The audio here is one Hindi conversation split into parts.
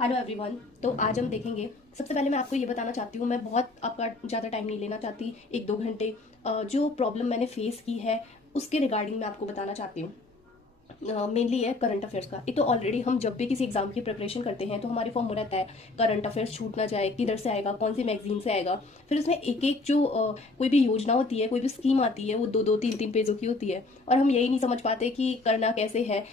Hello everyone. तो आज हम देखेंगे। सबसे पहले मैं आपको ये बताना चाहती हूँ, मैं बहुत आपका ज़्यादा टाइम नहीं लेना चाहती, 1-2 घंटे। जो प्रॉब्लम मैंने फेस की है उसके रिगार्डिंग मैं आपको बताना चाहती हूँ। मेनली है करंट अफेयर्स का। एक तो ऑलरेडी हम जब भी किसी एग्जाम की प्रिपरेशन करते हैं तो हमारे फॉर्म में रहता है करंट अफेयर्स छूट ना जाए, किधर से आएगा, कौन सी मैगजीन से आएगा। फिर उसमें एक एक जो कोई भी योजना होती है, कोई भी स्कीम आती है, वो 2-2 3-3 पेजों की होती है और हम यही नहीं समझ पाते कि करना कैसे है।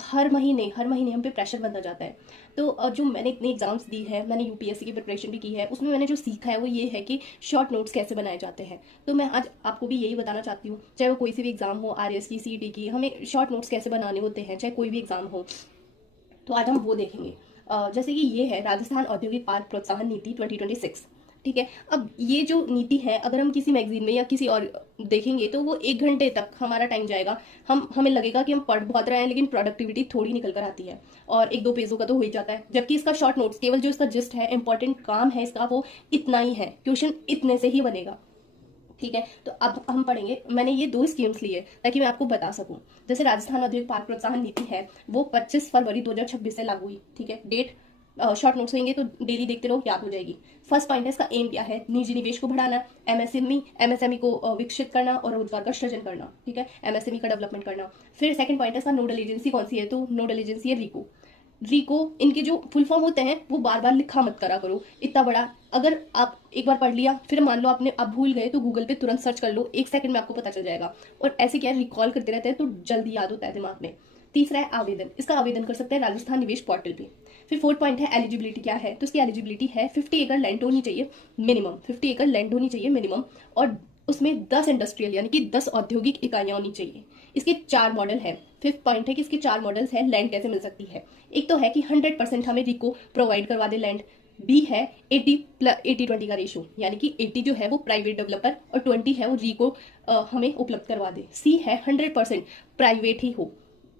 हर महीने हम पे प्रेशर बनता जाता है। तो जो मैंने इतने एग्जाम्स दी है, मैंने यूपीएससी की प्रिपरेशन भी की है, उसमें मैंने जो सीखा है वो ये है कि शॉर्ट नोट्स कैसे बनाए जाते हैं। तो मैं आज आपको भी यही बताना चाहती हूँ, चाहे वो कोई सी भी एग्जाम हो, आरएस की, सीईटी की, हमें शॉर्ट नोट्स कैसे बनाने होते हैं, चाहे कोई भी एग्जाम हो। तो आज हम वो देखेंगे। जैसे कि ये है राजस्थान औद्योगिक पार्क प्रोत्साहन नीति 2026। ठीक है। अब ये जो नीति है, अगर हम किसी मैगजीन में या किसी और देखेंगे तो वो 1 घंटे तक हमारा टाइम जाएगा। हमें लगेगा कि हम पढ़ बहुत रहे हैं, लेकिन प्रोडक्टिविटी थोड़ी निकल कर आती है और 1-2 पेजों का तो हो ही जाता है। जबकि इसका शॉर्ट नोट्स केवल जो इसका जिस्ट है, इंपॉर्टेंट काम है इसका, वो इतना ही है, क्वेश्चन इतने से ही बनेगा। ठीक है। तो अब हम पढ़ेंगे। मैंने ये 2 स्कीम्स ली है ताकि मैं आपको बता सकूं। जैसे राजस्थान औद्योगिक पार्क प्रोत्साहन नीति है, वो 25 फरवरी 2026 से लागू हुई। ठीक है। डेट शॉर्ट नोट्स होंगे तो डेली देखते रहो, याद हो जाएगी। फर्स्ट पॉइंट है, इसका एम क्या है? निजी निवेश को बढ़ाना, एमएसएमई को विकसित करना और रोजगार का सृजन करना। ठीक है। एमएसएमई का डेवलपमेंट करना। फिर सेकंड पॉइंट है, इसका नोडल एजेंसी कौन सी है? तो नोडल एजेंसी है रीको। रीको, इनके जो फुल फॉर्म होते हैं वो बार बार लिखा मत करा करो, इतना बड़ा। अगर आप एक बार पढ़ लिया, फिर मान लो आपने अब भूल गए, तो गूगल पे तुरंत सर्च कर लो, 1 सेकंड में आपको पता चल जाएगा। और ऐसे क्या है, रिकॉल करते रहते हैं तो जल्दी याद होता है दिमाग में। तीसरा है आवेदन। इसका आवेदन कर सकते हैं राजस्थान निवेश पोर्टल पे। फिर फोर्थ पॉइंट है एलिजिबिलिटी क्या है? तो इसकी एलिजिबिलिटी है 50 एकड़ लैंड होनी चाहिए मिनिमम, 50 एकड़ लैंड होनी चाहिए मिनिमम, और उसमें 10 इंडस्ट्रियल यानी कि 10 औद्योगिक इकाइयां होनी चाहिए। इसके 4 मॉडल है। फिफ्थ पॉइंट है कि इसके 4 मॉडल्स है, लैंड कैसे मिल सकती है। एक तो है कि 100% हमें रिको प्रोवाइड करवा दे लैंड। बी है 80/20 का रेशो, यानी कि 80 जो है वो प्राइवेट डेवलपर और 20 है वो रिको हमें उपलब्ध करवा दे। सी है 100% प्राइवेट ही हो,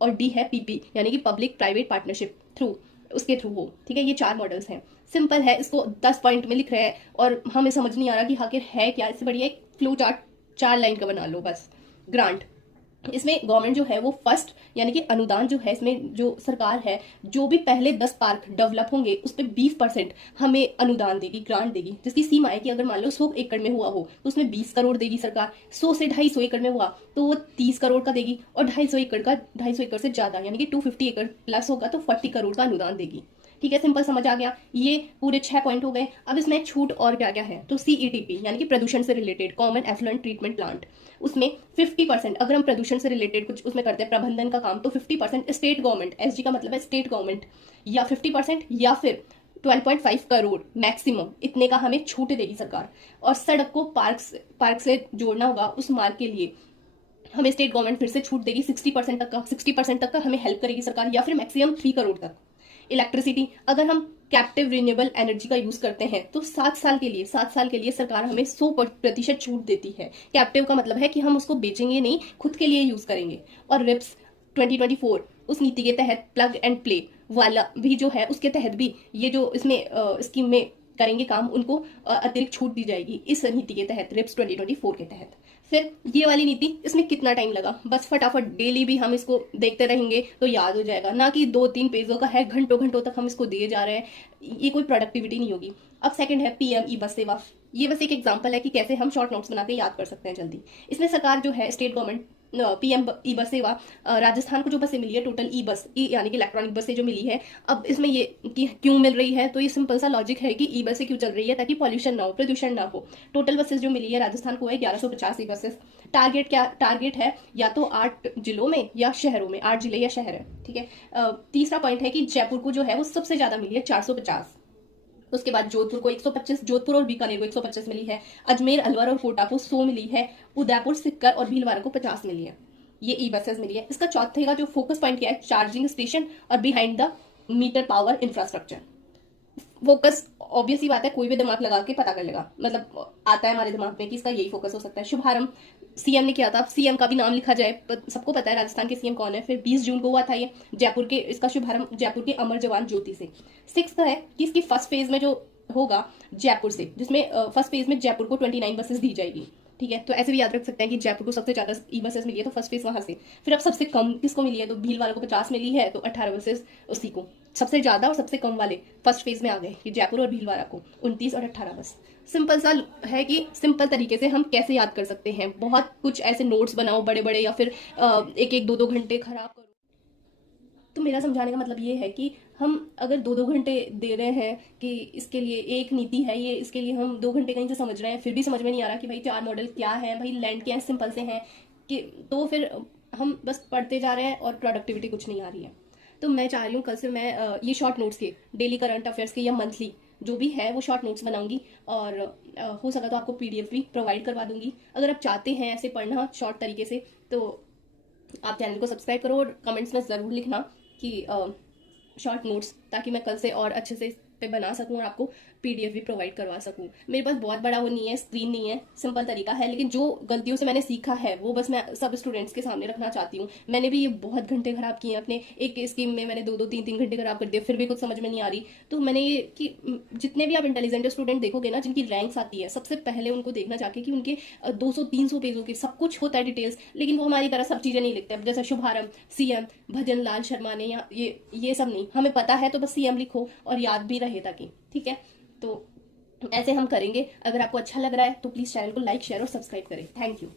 और डी है पीपी यानी कि पब्लिक प्राइवेट पार्टनरशिप थ्रू, उसके थ्रू हो। ठीक है। ये 4 मॉडल्स हैं। सिंपल है, इसको 10 पॉइंट में लिख रहे हैं और हमें समझ नहीं आ रहा कि आखिर है क्या। इससे बढ़िया एक फ्लो चार्ट 4 लाइन का बना लो बस। ग्रांट, इसमें गवर्नमेंट जो है वो फर्स्ट यानी कि अनुदान जो है, इसमें जो सरकार है, जो भी पहले 10 पार्क डेवलप होंगे उस पर 20% हमें अनुदान देगी, ग्रांट देगी, जिसकी सीमा है कि अगर मान लो 100 एकड़ में हुआ हो तो उसमें 20 करोड़ देगी सरकार। 100 से 250 एकड़ में हुआ तो वो 30 करोड़ का देगी, और 250 एकड़ से ज्यादा यानी कि 250 एकड़ प्लस होगा तो 40 करोड़ का अनुदान देगी। ठीक है। सिंपल समझ आ गया। ये पूरे 6 पॉइंट हो गए। अब इसमें छूट और क्या क्या है? तो सीईटीपी यानी कि प्रदूषण से related, common effluent treatment plant, उसमें 50%, अगर हम प्रदूषण से रिलेटेड कुछ उसमें करते हैं प्रबंधन का काम, तो 50% स्टेट गवर्नमेंट, एसजी का मतलब है स्टेट गवर्नमेंट, या 50% या फिर 12.5 करोड़ मैक्सिमम, इतने का हमें छूट देगी सरकार। और सड़क को पार्क से जोड़ना होगा, उस मार्ग के लिए हमें स्टेट गवर्नमेंट फिर से छूट देगी 60% तक का हमें हेल्प करेगी सरकार, या फिर मैक्सिमम 3 करोड़ तक। इलेक्ट्रिसिटी, अगर हम कैप्टिव रिन्यूएबल एनर्जी का यूज करते हैं तो 7 साल के लिए सरकार हमें 100% छूट देती है। कैप्टिव का मतलब है कि हम उसको बेचेंगे नहीं, खुद के लिए यूज करेंगे। और रिप्स 2024 उस नीति के तहत प्लग एंड प्ले वाला भी जो है, उसके तहत भी ये जो इसमें स्कीम में करेंगे काम, उनको अतिरिक्त छूट दी जाएगी इस नीति के तहत, रिप्स 2024 के तहत। फिर ये वाली नीति, इसमें कितना टाइम लगा? बस फटाफट डेली भी हम इसको देखते रहेंगे तो याद हो जाएगा, ना कि 2-3 पेजों का है, घंटों घंटों तक हम इसको दिए जा रहे हैं, ये कोई प्रोडक्टिविटी नहीं होगी। अब सेकंड है पीएम ई बस सेवा। ये बस एक एग्जांपल है कि कैसे हम शॉर्ट नोट्स बना के याद कर सकते हैं जल्दी। इसमें सरकार जो है, स्टेट गवर्नमेंट, पीएम ई बस सेवा, राजस्थान को जो बसें मिली है टोटल ई बस, यानी कि इलेक्ट्रॉनिक बसें जो मिली है। अब इसमें ये कि क्यों मिल रही है, तो ये सिंपल सा लॉजिक है कि ई बसें क्यों चल रही है, ताकि पॉल्यूशन ना हो, प्रदूषण ना हो। टोटल बसेस जो मिली है राजस्थान को है 1150 बसेस। टारगेट है या तो 8 जिलों में या शहरों में, 8 जिले या शहर है। ठीक है। तीसरा पॉइंट है कि जयपुर को जो है वो सबसे ज्यादा मिली है, 450। उसके बाद जोधपुर को 125, जोधपुर और बीकानेर को 125 मिली है। अजमेर, अलवर और कोटा को 100 मिली है। उदयपुर, सिक्कर और भीलवाड़ा को 50 मिली है। ये ई बसेस मिली है। इसका चौथे का जो फोकस पॉइंट क्या है? चार्जिंग स्टेशन और behind the meter power infrastructure. Focus obvious ही बात है, कोई भी दिमाग लगा के पता कर लेगा, मतलब आता है हमारे दिमाग में कि इसका यही फोकस हो सकता है। शुभारंभ सीएम ने किया था, सीएम का भी नाम लिखा जाए, सबको पता है राजस्थान के सीएम कौन है। फिर 20 जून को हुआ था ये जयपुर के, इसका शुभारंभ जयपुर के अमर जवान ज्योति से। सिक्स है कि इसकी फर्स्ट फेज में जो होगा जयपुर से, जिसमें फर्स्ट फेज में जयपुर को 29 बसेस दी जाएगी। ठीक है। तो ऐसे भी याद रख सकते हैं कि जयपुर को सबसे ज्यादा ई बसेस मिली है तो फर्स्ट फेज वहां से। फिर अब सबसे कम किसको मिली है? तो भीलवाड़ा को 50 मिली है तो 18 बसेस उसी को। सबसे ज़्यादा और सबसे कम वाले फर्स्ट फेज में आ गए, ये जयपुर और भीलवाड़ा को 29 और 18 बस। सिंपल सा है कि सिंपल तरीके से हम कैसे याद कर सकते हैं। बहुत कुछ ऐसे नोट्स बनाओ बड़े बड़े, या फिर एक एक दो दो घंटे खराब करो। तो मेरा समझाने का मतलब ये है कि हम अगर दो दो घंटे दे रहे हैं कि इसके लिए एक नीति है ये, इसके लिए हम 2 घंटे कहीं से समझ रहे हैं, फिर भी समझ में नहीं आ रहा कि भाई 4 मॉडल क्या है, भाई लैंड क्या है, सिंपल से हैं कि, तो फिर हम बस पढ़ते जा रहे हैं और प्रोडक्टिविटी कुछ नहीं आ रही है। तो मैं चाह रही हूँ कल से मैं ये शॉर्ट नोट्स के, डेली करंट अफेयर्स के या मंथली जो भी है वो शॉर्ट नोट्स बनाऊंगी, और हो सका तो आपको पीडीएफ भी प्रोवाइड करवा दूंगी। अगर आप चाहते हैं ऐसे पढ़ना शॉर्ट तरीके से, तो आप चैनल को सब्सक्राइब करो और कमेंट्स में ज़रूर लिखना कि शॉर्ट नोट्स, ताकि मैं कल से और अच्छे से इस पे बना सकूं और आपको पीडीएफ भी प्रोवाइड करवा सकूं। मेरे पास बहुत बड़ा वो नहीं है, स्क्रीन नहीं है, सिंपल तरीका है, लेकिन जो गलतियों से मैंने सीखा है वो बस मैं सब स्टूडेंट्स के सामने रखना चाहती हूँ। मैंने भी ये बहुत घंटे खराब किए हैं अपने एक स्कीम में, मैंने 2-2 3-3 घंटे खराब कर दिए, फिर भी कुछ समझ में नहीं आ रही। तो मैंने ये कि जितने भी आप इंटेलिजेंट स्टूडेंट देखोगे ना, जिनकी रैंक्स आती है, सबसे पहले उनको देखना जाके कि उनके 200-300 पेजों के सब कुछ होता है डिटेल्स, लेकिन वो हमारी तरह सब चीज़ें नहीं लिखते। अब जैसे शुभारंभ, सीएम, भजन लाल शर्मा ने, या ये सब नहीं, हमें पता है तो बस सीएम लिखो और याद भी रहे ताकि, ठीक है। तो ऐसे हम करेंगे। अगर आपको अच्छा लग रहा है तो प्लीज़ चैनल को लाइक, शेयर और सब्सक्राइब करें। Thank you.